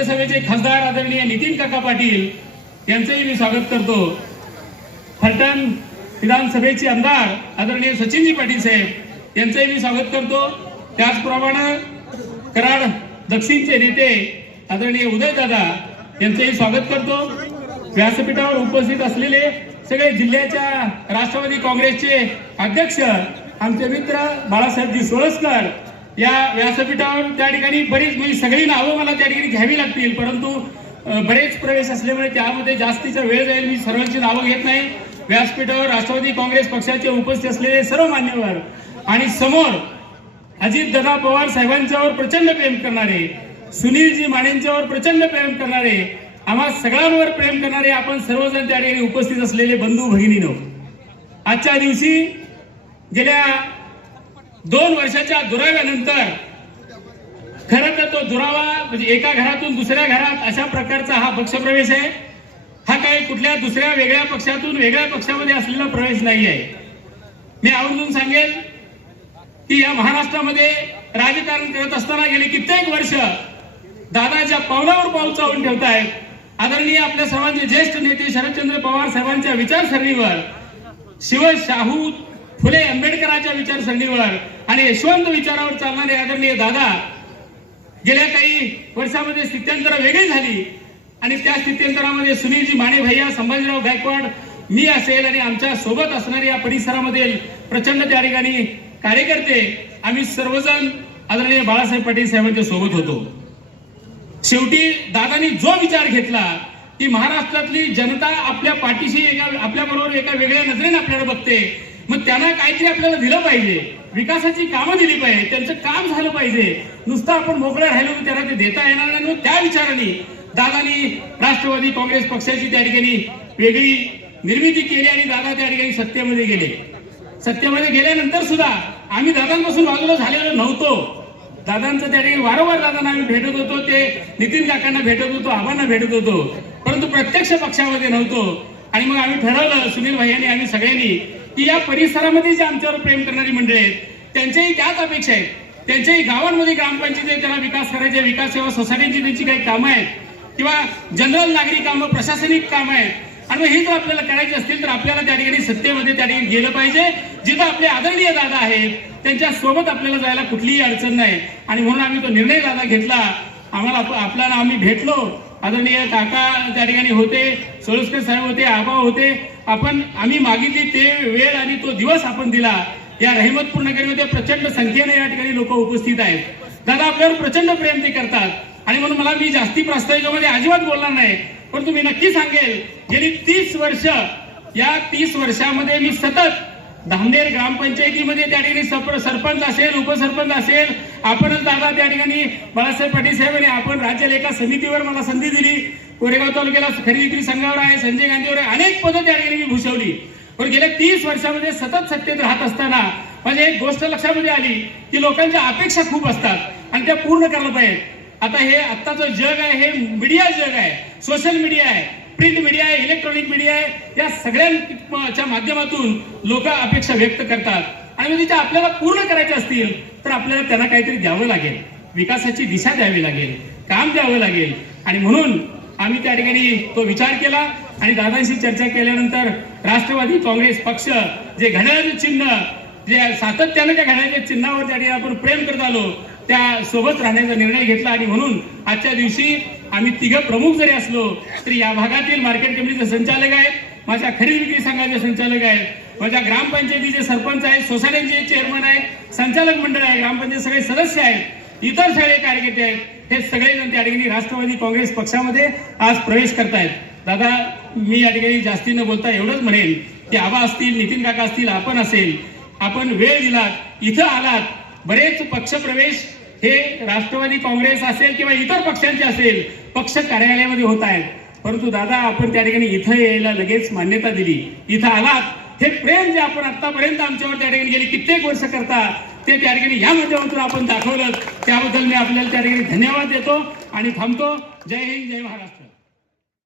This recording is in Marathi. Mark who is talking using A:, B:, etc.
A: राज्यसभेचे खासदार आदरणीय नितीन काका पाटील यांचंही मी स्वागत करतो. फलटण विधानसभेचे आमदार आदरणीय सचिनजी पाटील साहेब यांचंही मी स्वागत करतो. त्याचप्रमाणे कराड दक्षिणचे नेते आदरणीय उदयदादा यांचंही स्वागत करतो. व्यासपीठावर उपस्थित असलेले सगळे जिल्ह्याच्या राष्ट्रवादी काँग्रेसचे अध्यक्ष आमचे मित्र बाळासाहेबजी सोळसकर या व्यासपीठावर त्या ठिकाणी बरीच म्हणजे सगळी नावं मला त्या ठिकाणी घ्यावी लागतील परंतु बरेच प्रवेश असल्यामुळे त्यामध्ये जास्तीचा वेळ जाईल. मी सर्वांची नावं घेत नाही. व्यासपीठावर राष्ट्रवादी काँग्रेस पक्षाचे उपस्थित असलेले सर्व मान्यवर आणि समोर अजित दादा पवार साहेबांच्यावर प्रचंड प्रेम करणारे सुनीलजी मानेंच्यावर प्रचंड प्रेम करणारे आम्हा सगळ्यांवर प्रेम करणारे आपण सर्वजण त्या ठिकाणी उपस्थित असलेले बंधू भगिनीनो आजच्या दिवशी गेल्या दोन वर्षाच्या दुराव्यानंतर खरं तर तो दुरावा म्हणजे एका घरातून दुसऱ्या घरात अशा प्रकारचा हा पक्षप्रवेश आहे. हा काही कुठल्या दुसऱ्या वेगळ्या पक्षातून वेगळ्या पक्षामध्ये असलेला प्रवेश नाही आहे मी आवर्जून सांगेन की या महाराष्ट्रामध्ये राजकारण करत असताना गेले कित्येक वर्ष दादाच्या पावलावर पाऊल चालून ठेवतायत. आदरणीय आपल्या सर्वांचे ज्येष्ठ नेते शरदचंद्र पवार साहेबांच्या विचारसरणीवर शिव शाहू फुले आंबेडकरांच्या विचारसरणीवर आणि यशवंत विचारावर चालणारे आदरणीय दादा गेल्या काही वर्षामध्ये स्थित्यंतर वेगळी झाली. आणि त्या स्थित्यंतरामध्ये सुनीलजी माने भैया संभाजीराव गायकवाड मी असेल आणि आमच्यासोबत असणारे या परिसरामधील प्रचंड त्या ठिकाणी कार्यकर्ते आम्ही सर्वजण आदरणीय बाळासाहेब पाटील साहेबांच्या सोबत होतो. शेवटी दादानी जो विचार घेतला की महाराष्ट्रातली जनता आपल्या पाठीशी एका आपल्या बरोबर एका वेगळ्या नजरेने आपल्याला बघते मग त्यांना काहीतरी आपल्याला दिलं पाहिजे. विकासाची कामं दिली पाहिजे. त्यांचं काम झालं पाहिजे. नुसतं आपण मोकळं राहिलो त्यांना त्याला ते देता येणार नाही. त्या विचाराने दादानी राष्ट्रवादी काँग्रेस पक्षाची त्या ठिकाणी वेगळी निर्मिती केली आणि दादा त्या ठिकाणी सत्तेमध्ये गेले. सत्तेमध्ये गेल्यानंतर सुद्धा आम्ही दादांपासून बाजूला झालेलो नव्हतो. दादांचं त्या ठिकाणी वारंवार दादांना आम्ही भेटत होतो. ते नितीन काकांना भेटत होतो आबांना भेटत होतो. परंतु प्रत्यक्ष पक्षामध्ये नव्हतो. आणि मग आम्ही ठरवलं सुनील भाईयांनी आम्ही सगळ्यांनी की या परिसरामध्ये जे आमच्यावर प्रेम करणारी मंडळी आहेत त्यांच्याही त्याच अपेक्षा आहेत. त्यांच्याही गावांमध्ये ग्रामपंचायती त्यांना त्याला विकास करायचे विकास सेवा सोसायटीची त्यांची काही कामं आहेत किंवा जनरल नागरिक कामं प्रशासनिक कामं आहेत. आणि मग हे जर आपल्याला करायचे असतील तर आपल्याला त्या ठिकाणी सत्तेमध्ये त्या ठिकाणी गेलं पाहिजे. जिथं आपले आदरणीय दादा आहेत त्यांच्यासोबत आपल्याला जायला कुठलीही अडचण नाही. आणि म्हणून आम्ही तो निर्णय दादा घेतला. आम्हाला आपल्याला आम्ही भेटलो. आदरणीय काका त्या ठिकाणी होते सोळसकर साहेब होते आबा होते. आपण आम्ही मागितली ते वेळ आणि तो दिवस आपण दिला या रहिमतपूर नगरीमध्ये प्रचंड संख्येने या ठिकाणी लोक उपस्थित आहेत. दादा आपल्यावर प्रचंड प्रेम ते करतात. आणि म्हणून मला मी जास्ती प्रास्ताविकामध्ये अजिबात बोलणार नाही. परंतु मी नक्की सांगेल गेली तीस वर्ष या तीस वर्षामध्ये मी सतत धामनेर ग्रामपंचायतीमध्ये त्या ठिकाणी सरपंच असेल उपसरपंच असेल आपणच दादा त्या ठिकाणी बाळासाहेब पाटील साहेब आणि आपण राज्य लेखा समितीवर मला संधी दिली. कोरेगाव तालुक्याला खरी विक्री संघावर आहे संजय गांधीवर आहे अनेक पदं त्या ठिकाणी मी भूषवली. पण गेल्या तीस वर्षामध्ये सतत सत्तेत राहत असताना म्हणजे एक गोष्ट लक्षामध्ये आली की लोकांच्या अपेक्षा खूप असतात आणि त्या पूर्ण करायला पाहिजे आता हे आत्ताचं जग आहे हे मीडिया जग आहे सोशल मीडिया आहे प्रिंट मीडिया आहे इलेक्ट्रॉनिक मीडिया आहे या सगळ्यांच्या माध्यमातून लोक अपेक्षा व्यक्त करतात. आणि म्हणजे त्या आपल्याला पूर्ण करायच्या असतील तर आपल्याला त्यांना काहीतरी द्यावं लागेल. विकासाची दिशा द्यावी लागेल काम द्यावं लागेल. आणि म्हणून आम्ही त्या ठिकाणी तो विचार केला आणि दादांशी चर्चा केल्यानंतर राष्ट्रवादी काँग्रेस पक्ष जे घड्याळाचे चिन्ह जे सातत्यानं त्या घड्याळाच्या चिन्हावर त्या ठिकाणी आपण प्रेम करत आलो त्या सोबत राहण्याचा निर्णय घेतला आणि म्हणून आजच्या दिवशी आम्ही तिघं प्रमुख जरी असलो तरी या भागातील मार्केट कमिटीचे संचालक आहेत माझ्या खरेदी विक्री संघाचे संचालक आहेत माझ्या ग्रामपंचायतीचे सरपंच आहेत सोसायटीचे चेअरमन आहेत संचालक मंडळ आहे ग्रामपंचायत सगळे सदस्य आहेत इतर सगळे कार्यकर्ते आहेत. हे सगळेजण त्या ठिकाणी राष्ट्रवादी काँग्रेस पक्षामध्ये आज प्रवेश करतायत. दादा मी या ठिकाणी जास्ती न बोलता एवढंच म्हणेन की आबा असतील नितीन काका असतील आपण असेल आपण वेळ दिलात इथं आलात बरेच पक्षप्रवेश हे राष्ट्रवादी काँग्रेस असेल किंवा इतर पक्षांचे असेल पक्ष कार्यालयामध्ये होत आहेत परंतु दादा आपण त्या ठिकाणी इथं यायला लगेच मान्यता दिली. इथं आलात. हे प्रेम जे आपण आतापर्यंत आमच्यावर त्या ठिकाणी गेली कित्येक वर्ष करता ते त्या ठिकाणी ह्या माध्यमातून आपण दाखवलं. त्याबद्दल मी आपल्याला त्या ठिकाणी धन्यवाद देतो आणि थांबतो. जय हिंद जय महाराष्ट्र.